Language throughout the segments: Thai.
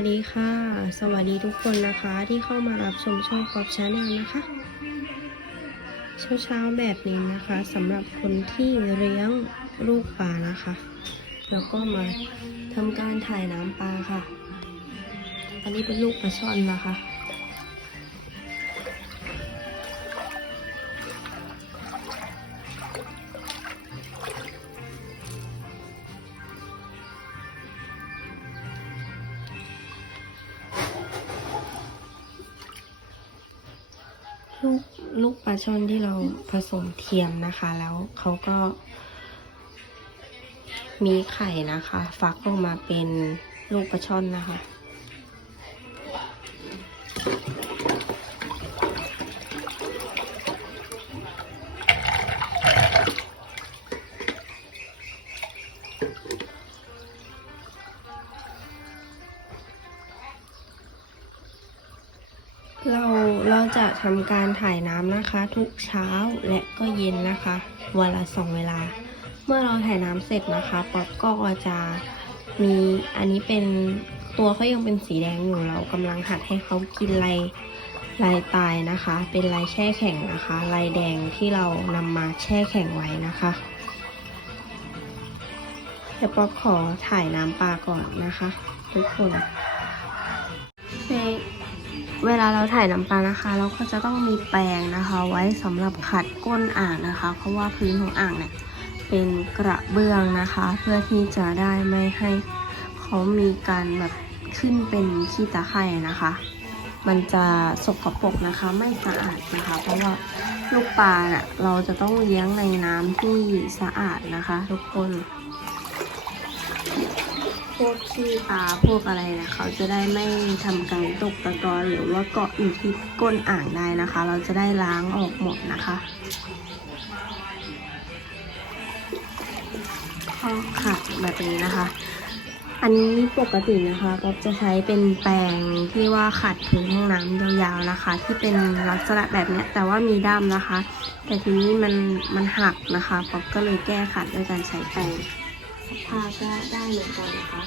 สดีค่ะ สวัสดีทุกคนนะคะที่เข้ามารับชมช่องป๊อปชาแนลนะคะเช้าเช้าๆแบบนี้นะคะสำหรับคนที่เลี้ยงลูกปลานะคะ แล้วก็มาทำการถ่ายน้ำปลาค่ะ อันนี้เป็นลูกปลาช่อนนะคะ ลูกลูกปลาช่อนที่เราผสมเทียมนะคะ แล้วเขาก็ มีไข่นะคะ ฟักออกมาเป็นลูกปลาช่อนนะคะ จะทำการถ่ายน้ำนะคะ ทุกเช้าและก็เย็นนะคะวันละสองเวลา เมื่อเราถ่ายน้ำเสร็จนะคะป๊อปก็จะมีอันนี้เป็นตัวเขายังเป็นสีแดงอยู่เรากำลังหัดให้เขากินลายลายตายนะคะ เป็นลายแช่แข็งนะคะลายแดงที่เรานำมาแช่แข็งไว้นะคะเดี๋ยวป๊อปขอถ่ายน้ำปลาก่อนนะคะ ทุกคนใน เวลาเราถ่ายน้ำปลานะคะ เราก็จะต้องมีแปรงนะคะ ไว้สำหรับขัดก้นอ่างนะคะ เพราะว่าพื้นของอ่างเนี่ยเป็นกระเบื้องนะคะ เพื่อที่จะได้ไม่ให้เขามีการแบบขึ้นเป็นขี้ตาไคร่นะคะ มันจะสกปรกนะคะไม่สะอาดนะคะ เพราะว่าลูกปลาเนี่ยเราจะต้องเลี้ยงในน้ำที่สะอาดนะคะ ทุกคน พวกขี้ปลาพวกอะไรนี่ยเขาจะได้ไม่ทำการตกตะกอนหรือว่าเกาะอยู่ที่ก้นอ่างได้นะคะ เราจะได้ล้างออกหมดนะคะก็ขัดแบบนี้นะคะ อันนี้ปกตินะคะป๊อบจะใช้เป็นแปรงที่ว่าขัดพื้นห้องน้ำยาวๆนะคะ ที่เป็นลักษณะแบบเนี้ยแต่ว่ามีด้ามนะคะ แต่ทีนี้มันมันหักนะคะป๊อบก็เลยแก้ขัดด้วยการใช้แปรง ผ้าก็ได้เหมือนกันนะคะ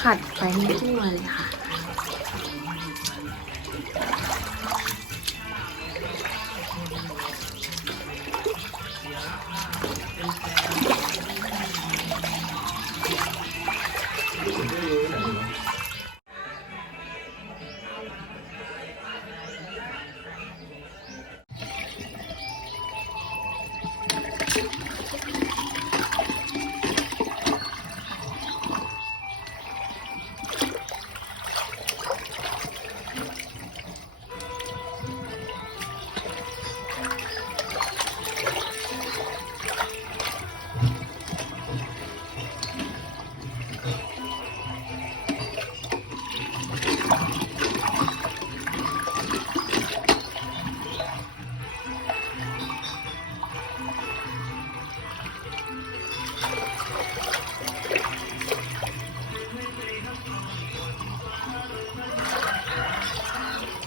ขัดไปให้ทั่วเลยค่ะ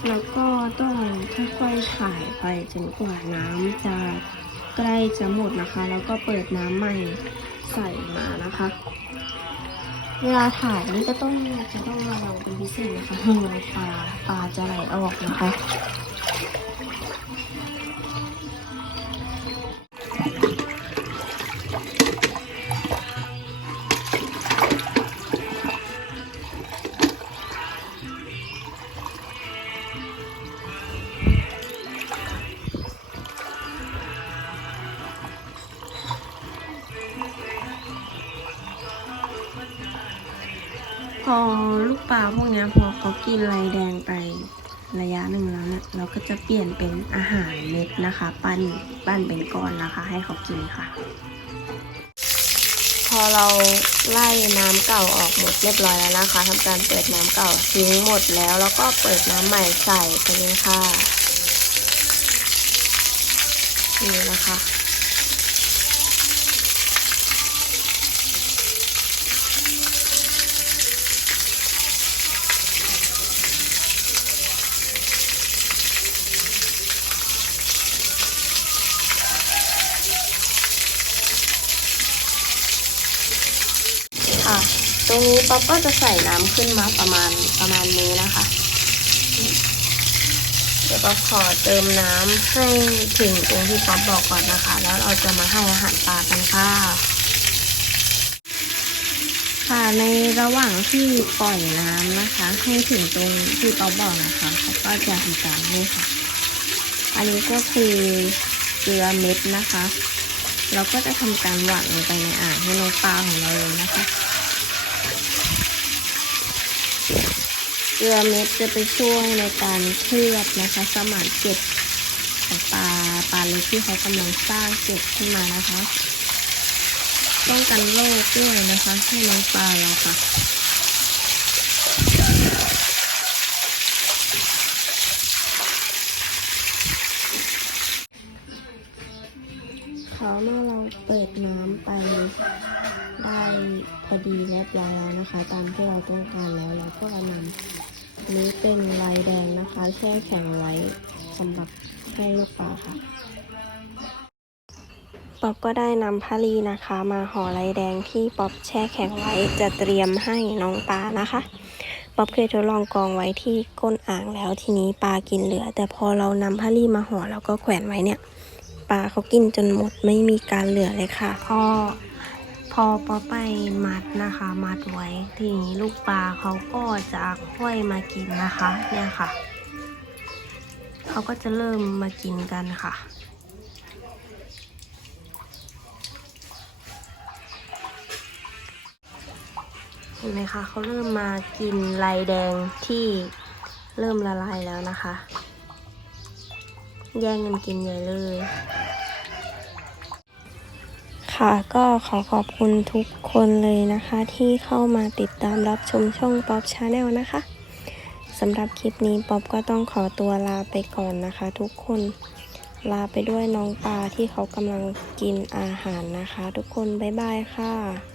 แล้วก็ต้องค่อยๆถ่ายไปจนกว่าน้ำจะใกล้จะหมดนะคะ แล้วก็เปิดน้ำใหม่ใส่มานะคะ เวลาถ่ายนี่จะต้องจะต้องระวังเป็นพิเศษนะคะไม่งั้นปลาปลาจะไหลออกนะคะ พอลูกปลาพวกนี้พอเขากินไรแดงไประยะหนึ่งแล้วเนี่ยเราก็จะเปลี่ยนเป็นอาหารเม็ดนะคะ ปั้นปั้นเป็นก้อนนะคะ ให้เขากินค่ะ พอเราไล่น้ำเก่าออกหมดเรียบร้อยแล้วนะคะทำการเปิดน้ำเก่าทิ้งหมดแล้ว แล้วก็เปิดน้ำใหม่ใส่ไปเลยค่ะนี่นะคะ พ รงนี้ป๊อปก็จะใส่น้ำขึ้นมาประมาณประมาณนี้นะคะ เดี๋ยวป๊อปขอเติมน้ำให้ถึงตรงที่ป๊อปบอกก่อนนะคะ แล้วเราจะมาให้อาหารปลากันค่ะค่ะในระหว่างที่ปล่อยน้ำนะคะ ให้ถึงตรงที่ป๊อปบอกนะคะเขาก็จะทำการนี่ค่ะ อันนี้ก็คือเกลือเม็ดนะคะ เราก็จะทำการหวานลงไปในอ่างให้น้องปลาของเราเลยนะคะ เก ลือเม็ดจะไปช่วยในการเคลือบนะคะ สมานเก็ดของปลาปลาเล็กที่เขากำลังสร้างเก็ดขึ้นมานะคะป้องกันโรคด้วยนะคะให้น้องปลาเราค่ะเขาเมื่อเราเปิดน้ำไปได้พอดีเรียบร้อยแล้วนะคะ ตามที่เราต้องการแล้วเราก็นำ นี้เป็นลายแดงนะคะ แช่แข็งไว้สำหรับให้ลูกปลาค่ะป๊อบก็ได้นำผ้าลีนะคะ มาห่อลายแดงที่ป๊อบแช่แข็งไว้จะเตรียมให้น้องปลานะคะป๊อบเคยทดลองกองไว้ที่ก้นอ่างแล้วทีนี้ปลากินเหลือ แต่พอเรานำผ้าลีมาห่อแล้วก็แขวนไว้เนี่ย ปลาเขากินจนหมดไม่มีการเหลือเลยค่ะพอ พอปอไปมัดนะคะ มัดไว้ทีนี้ลูกปลาเขาก็จะค่อยมากินนะคะ เนี่ยค่ะ เขาก็จะเริ่มมากินกันค่ะเห็นไหมคะเขาเริ่มมากินลายแดงที่เริ่มละลายแล้วนะคะ แย่งกันกินใหญ่เลย ค่ะก็ขอขอบคุณทุกคนเลยนะคะ ที่เข้ามาติดตามรับชมช่องป๊อปชาแนลนะคะสำหรับคลิปนี้ป๊อปก็ต้องขอตัวลาไปก่อนนะคะ ทุกคนลาไปด้วยน้องปลาที่เขากำลังกินอาหารนะคะ ทุกคนบ๊ายบายค่ะ